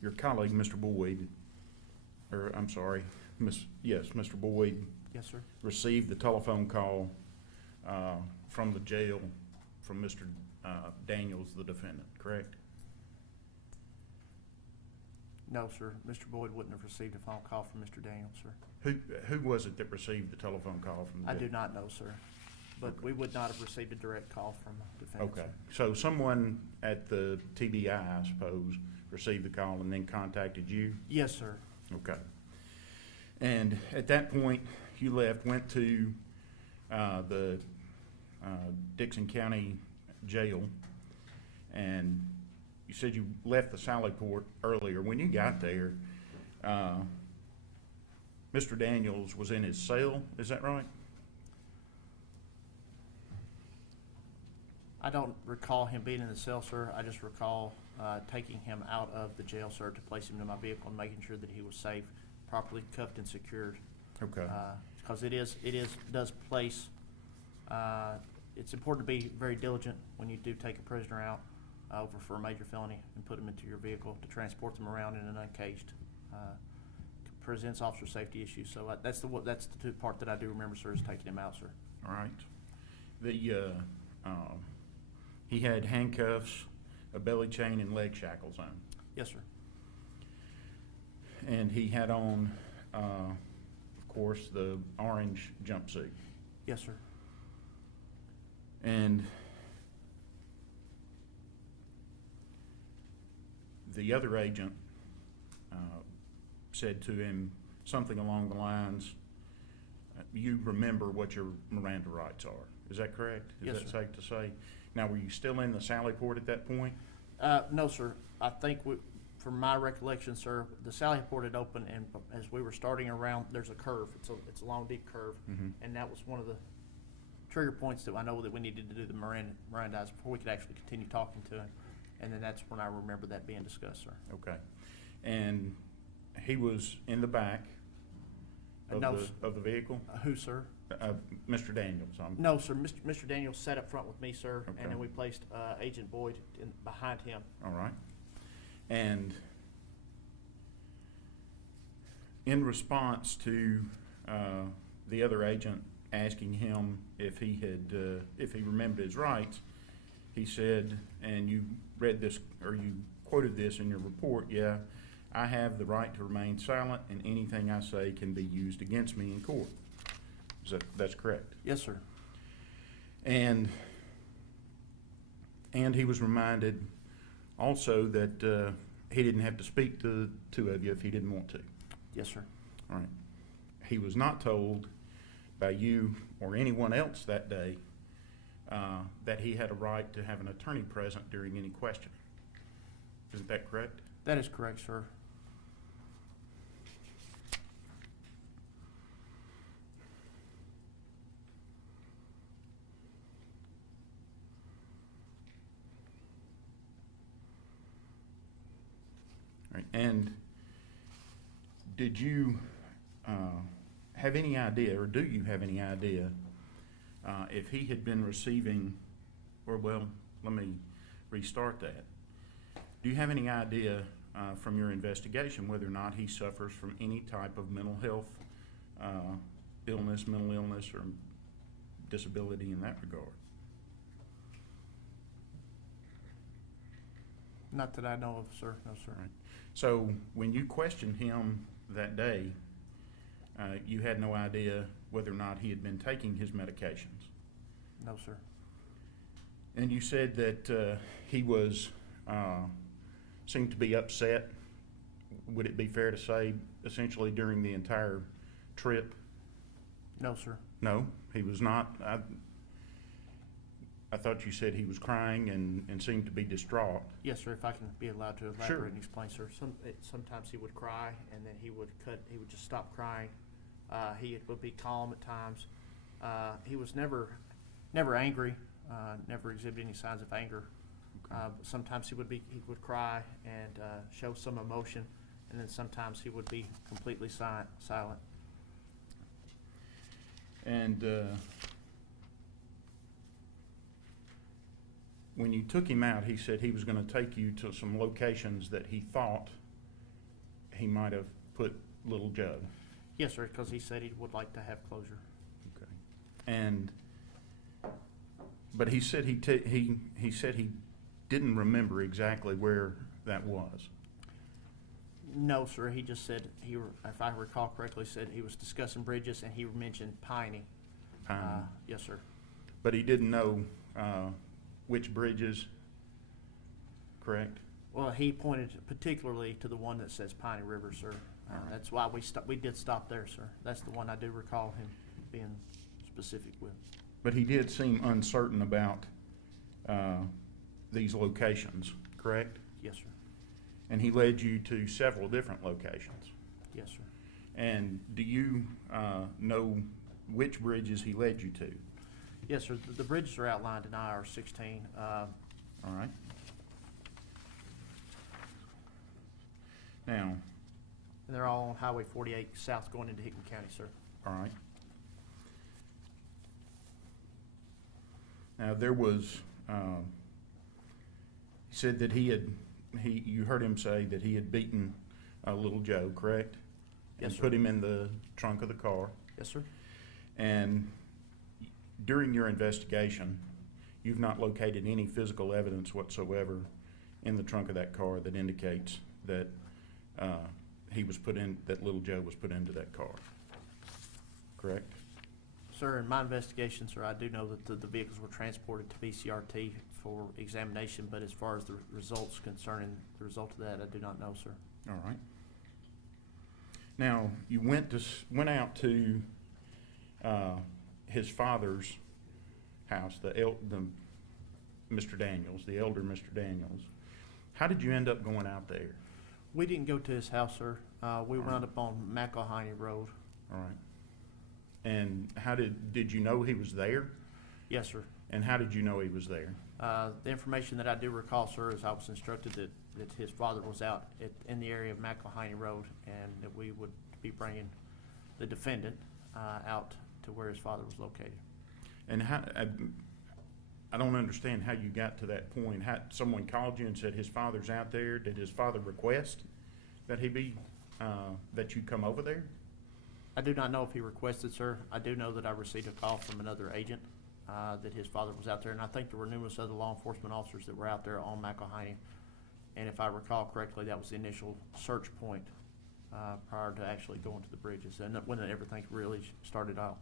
your colleague, Mr. Boyd, or I'm sorry, Mr. Boyd Yes, sir. received the telephone call from the jail from Mr. Daniels, the defendant, correct? No, sir. Mr. Boyd wouldn't have received a phone call from Mr. Daniels, sir. Who was it that received the telephone call from the I jail? do not know, sir. But Okay. we would not have received a direct call from the defendant, Okay, sir. so someone at the TBI, I suppose, received the call and then contacted you? Yes, sir. Okay. And at that point, you left, went to the Dixon County Jail, and you said you left the Sallyport earlier. When you got there, Mr. Daniels was in his cell, is that right? I don't recall him being in the cell, sir. I just recall taking him out of the jail, sir, to place him in my vehicle and making sure that he was safe, properly cuffed and secured. Okay. Because does place, it's important to be very diligent when you do take a prisoner out over for a major felony and put them into your vehicle to transport them around in an uncaged. Presents officer safety issues. So that's the part that I do remember, sir, is taking him out, sir. All right. He had handcuffs, a belly chain, and leg shackles on. Yes, sir. And he had on, of course, the orange jumpsuit. Yes, sir. And the other agent said to him something along the lines, you remember what your Miranda rights are. Is that correct? Yes, Is that sir. safe to say? Now, were you still in the Sallyport at that point? No, sir. I think from my recollection, sir, the Sallyport had opened, and as we were starting around, there's a curve. It's a long, deep curve, and that was one of the trigger points that I know that we needed to do the Mirandize before we could actually continue talking to him. And then that's when I remember that being discussed, sir. Okay. And he was in the back of, No, of the vehicle? Who, sir? Mr. Daniels. No, sir. Mr. Daniels sat up front with me, sir, Okay. and then we placed Agent Boyd behind him. All right. And in response to the other agent asking him if he remembered his rights, he said, and you read this, or you quoted this in your report, yeah, I have the right to remain silent, and anything I say can be used against me in court. That's correct? Yes, sir. And he was reminded also that he didn't have to speak to the two of you if he didn't want to. Yes, sir. All right. He was not told by you or anyone else that day that he had a right to have an attorney present during any questioning. Isn't that correct? That is correct, sir. Right. And did you have any idea, or do you have any idea, if he had been receiving, or well, let me restart that. Do you have any idea from your investigation whether or not he suffers from any type of mental health mental illness, or disability in that regard? Not that I know of, sir. No, sir. Right. So when you questioned him that day, you had no idea whether or not he had been taking his medications. No, sir. And you said that he was seemed to be upset. Would it be fair to say essentially during the entire trip? No, sir. No, he was not. I thought you said he was crying and seemed to be distraught. Yes, sir. If I can be allowed to elaborate Sure. and explain, sir. Sometimes he would cry, and then he would just stop crying. He would be calm at times. He was never angry. Never exhibited any signs of anger. Okay. But sometimes he would cry and show some emotion, and then sometimes he would be completely silent. And when you took him out, he said he was going to take you to some locations that he thought he might have put little Joe. Yes, sir, because he said he would like to have closure. Okay. And, but he said he said he didn't remember exactly where that was. No, sir, he just said, if I recall correctly, said he was discussing bridges and he mentioned Piney. Yes, sir. But he didn't know which bridges, correct? Well, he pointed particularly to the one that says Piney River, sir. All right. That's why we did stop there, sir. That's the one I do recall him being specific with. But he did seem uncertain about these locations, correct? Yes, sir. And he led you to several different locations. Yes, sir. And do you know which bridges he led you to? Yes, sir. The bridges are outlined in IR 16. All right. Now, And they're all on Highway 48 south going into Hickman County, sir. all right. Now, there was, he said that you heard him say that he had beaten little Joe, correct? Yes, And sir. put him in the trunk of the car. Yes, sir. And during your investigation, you've not located any physical evidence whatsoever in the trunk of that car that indicates that that little Joe was put into that car, correct? Sir, in my investigation, sir, I do know that the vehicles were transported to BCRT for examination, but as far as the results concerning the result of that, I do not know, sir. All right. Now, you went out to his father's house, the Mr. Daniels, the elder Mr. Daniels. How did you end up going out there? We didn't go to his house, sir. We wound up on McElhaney Road. All right. And how did you know he was there? Yes, sir. And how did you know he was there? The information that I do recall, sir, is I was instructed that his father was out in the area of McElhaney Road and that we would be bringing the defendant out to where his father was located. And how, I don't understand how you got to that point. Someone called you and said his father's out there. Did his father request that that you come over there? I do not know if he requested, sir. I do know that I received a call from another agent that his father was out there, and I think there were numerous other law enforcement officers that were out there on McElhaney. And if I recall correctly, that was the initial search point prior to actually going to the bridges, and when everything really started out.